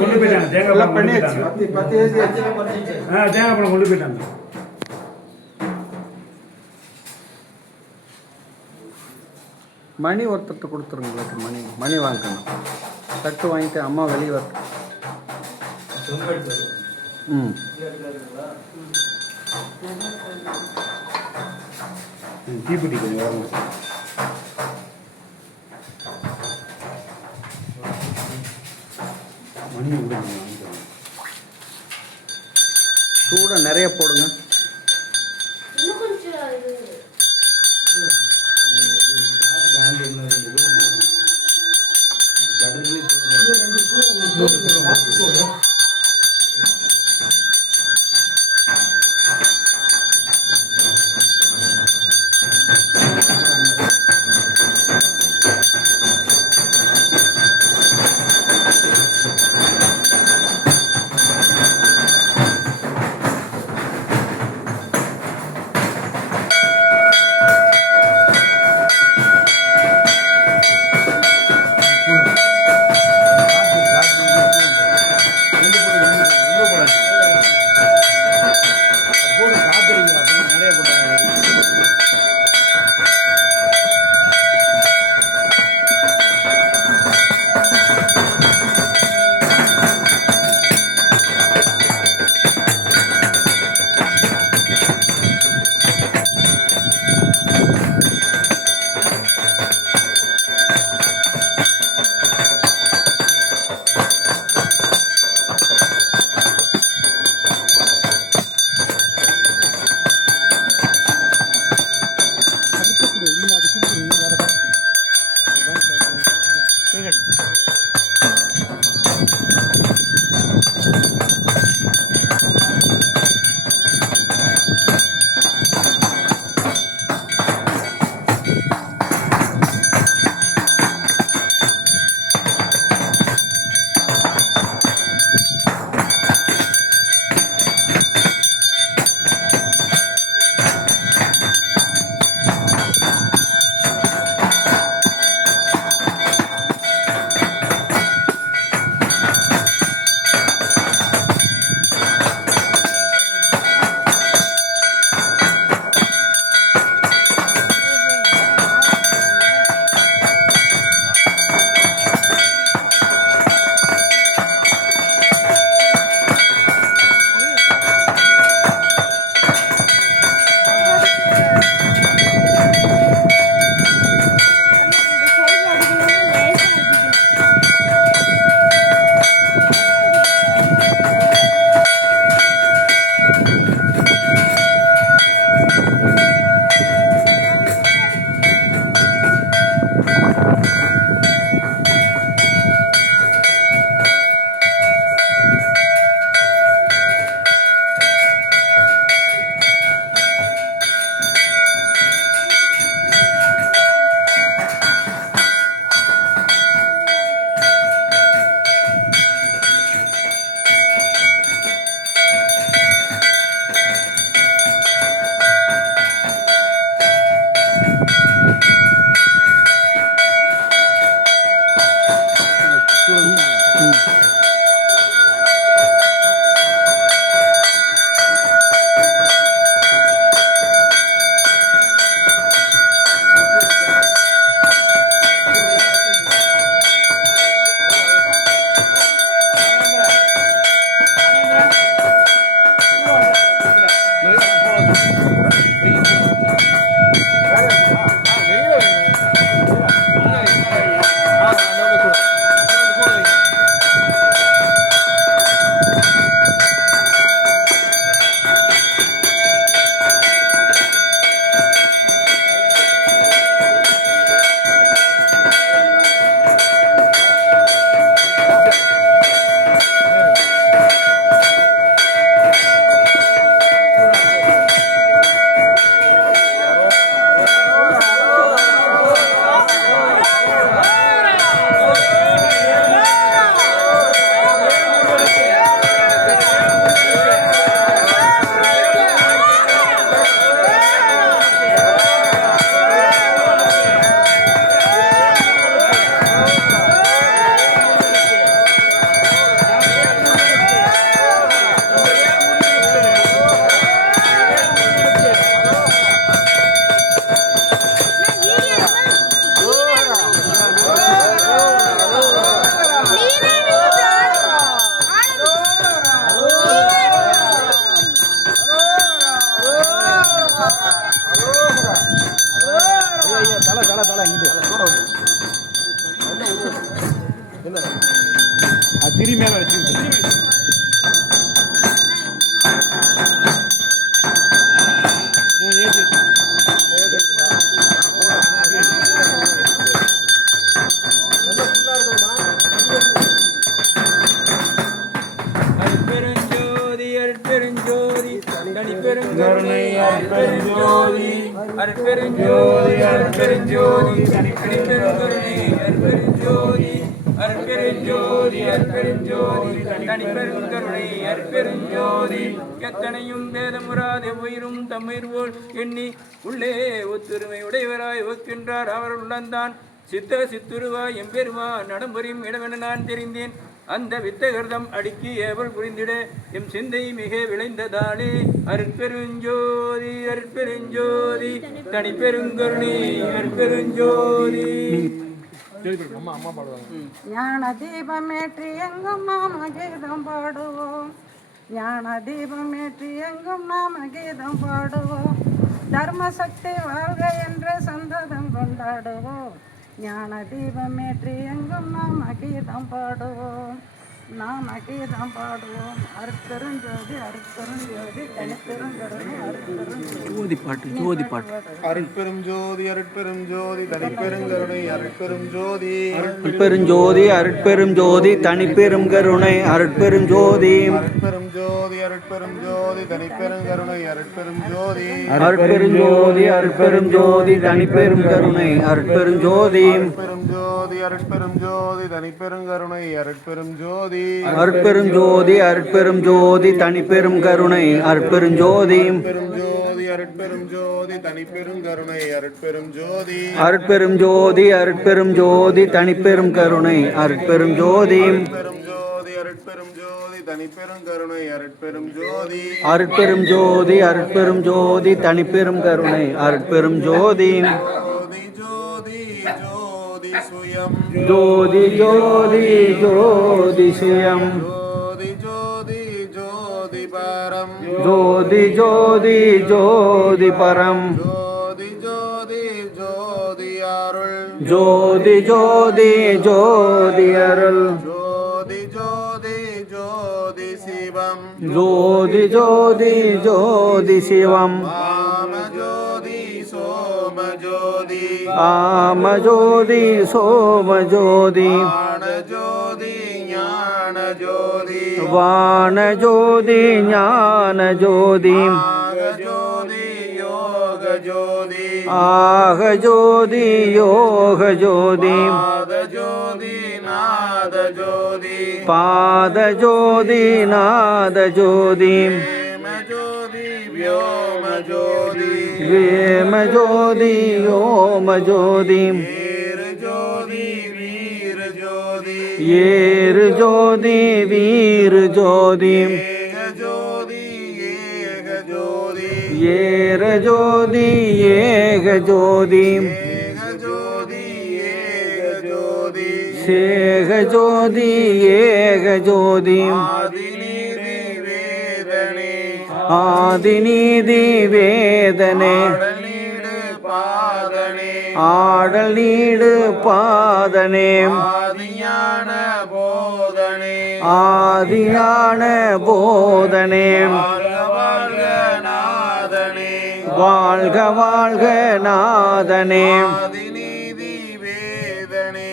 கொண்டு போயிட்டாங்க. தேங்காய் பண்ணியாச்சு. 10 தேங்காய் பழம் கொண்டு போயிட்டாங்க. மணி ஒருத்தட்டு கொடுத்துருங்க. மணி வாங்கணும். தட்டு வாங்கிட்டு அம்மா வெளியே வர. ம் தீப்பெட்டி கொஞ்சம் வரணும். மணி சூட நிறைய போடுங்க. திரி மேல வச்சு அருட்பெருஞ்சோதி தனிப்பெருங்கருணை அருட்பெருஞ்சோதி அருட்பெருஞ்சோதி அருட்பெருஞ்சோதி தனிப்பெருங்கருணை அருட்பெருஞ்சோதி அருட்பெருஞ்சோதி அருட்பெருஞ்சோதி தனிப்பெருங்கருணை அருட்பெருஞ்சோதி எத்தனையும் பேதமுறாத உயிரும் தம்முயிர் போல் எண்ணி உள்ளே ஒத்துரிமை உடையவராய் ஒக்கின்றார் அவர் உள்ளந்தான் சித்த சித்துருவாய் எம்பெருமா நடம்புரியும் இடமென நான் தெரிந்தேன் அந்த வித்தகர்தம் அடுக்கி ஏவல் புரிந்திட எம் சிந்தை மிக விளைந்ததாலே அருட்பெருஞ்சோதி அருட்பெருஞ்சோதி தனிப்பெருங்கருணை அருட்பெருஞ்சோதி. ஞான தீபமேற்றி எங்கும் நாம கீதம் பாடுவோம், ஞான தீபமேற்றி எங்கும் நாம கீதம் பாடுவோம், தர்மசக்தி வாழ்க என்ற சந்ததம் கொண்டாடுவோம், ஞான தீபமேற்றி எங்கும் நாம கீதம் பாடுவோம், நாம கீதம் பாடுவோம். அருட்பெருஞ்சோதி அருட்பெருஞ்சோதி தனிப்பெருங்கருணை அருட்பெருஞ்சோதி பாட்டு ஜோதி பாட்டு. அருட்பெருஞ்சோதி அருட்பெருஞ்சோதி தனிப்பெருங்கருணை அருட்பெருஞ்சோதி அருட்பெருஞ்சோதி அருட்பெருஞ்சோதி தனிப்பெருங்கருணை அருட்பெருஞ்சோதி அருட்பெருஞ்சோதி அருட்பெருஞ்சோதி தனிப்பெருங்கருணை அருட்பெருஞ்சோதி அருட்பெருஞ்சோதி அருட்பெருஞ்சோதி தனிப்பெருங்கருணை அருட்பெருஞ்சோதி அருட்பெருஞ்சோதி அருட்பெருஞ்சோதி தனிப்பெருங்கருணை அருட்பெருஞ்சோதி அருட்பெருஞ்சோதி அருட்பெருஞ்சோதி தனிப்பெருங்கருணை அருட்பெருஞ்சோதி அருட்பெருஞ்சோதி தனிப்பெருங்கருணை அருட்பெருஞ்சோதி அருட்பெருஞ்சோதி அருட்பெருஞ்சோதி தனிப்பெருங்கருணை அருட்பெருஞ்சோதி அருட்பெருஞ்சோதி தனிப்பெருங்கருணை அருட்பெருஞ்சோதி அருட்பெருஞ்சோதி அருட்பெருஞ்சோதி தனிப்பெருங்கருணை அருட்பெருஞ்சோதி ஜோதி ஜோதி ஜோதி சுயம் ஜோதி ஜோதி ஜோதி பரம் ஜோதி ஜோதி ஜோதி பரம் ஜோதி ஜோதி ஜோதி அருள் ஜோதி ஜோதி ஜோதி அருள் ஜோதி ஜோதி ஜோதி சிவம் ஜோதி ஜோதி ஜோதி சிவம் ஆம ஜோதி சோம ஜோதி ஆம ஜோதி சோம ஜோதி ஞான ஜோதி ஞான ஜோதி வான ஜோதி ஞான ஜோதி ஆக ஜோதி யோக ஜோதி ஆக ஜோதி யோக ஜோதி பாத ஜோதி நாத ஜோதி பாத ஜோதி நாத ஜோதி வேம ஜோதி வியோம ஜோதி வேம ஜோதி யோம ஜோதி வீர ஜோதி வீர ஜோதி ஏறு ஜோதி வீரு ஜோதி ஏக ஜோதி ஏக ஜோதி ஏற ஜோதி ஏக ஜோதி ஏக ஜோதி ஏக ஜோதி சேக ஜோதி ஏக ஜோதி ஆதிநீதி வேதனே ஆதிநீதி வேதனே நீடு பாதனே ஆடல் நீடு பாதனே ஆதிஞான போதனே ஆதியான போதனே வாழ்க வாழ்க நாதனே வாழ்க வாழ்க நாதனே ஆதிநீதி வேதனே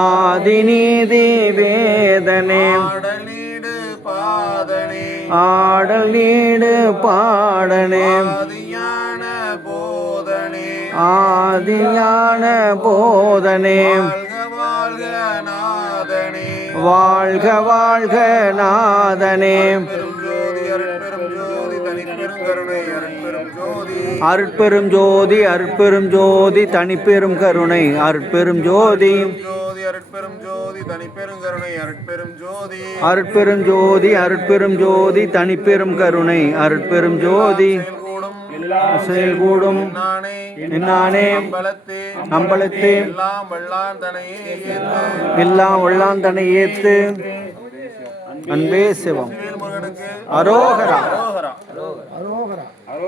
ஆதிநீதி வேதனே ஆடல் நீடு பாதனே ஆடல் நீடு பாடனே ஆதிஞான போதனே ஆதியான போதனே வாழ்க வாழ்க நாதனே அருட்பெரும் ஜோதி அருட்பெரும் ஜோதி தனிப்பெரும் கருணை அருட்பெரும் ஜோதி அருட்பெரும் ஜோதி தனிப்பெருங்கருணை அருட்பெரும் ஜோதி அருட்பெரும் ஜோதி அருட்பெரும் ஜோதி தனிப்பெரும் கருணை அருட்பெரும் ஜோதி செயல்கூடும் என்னானே அம்பலத்தே எல்லாம் வல்லான் தனை ஏத்து அன்பே சிவம் அரோகரா.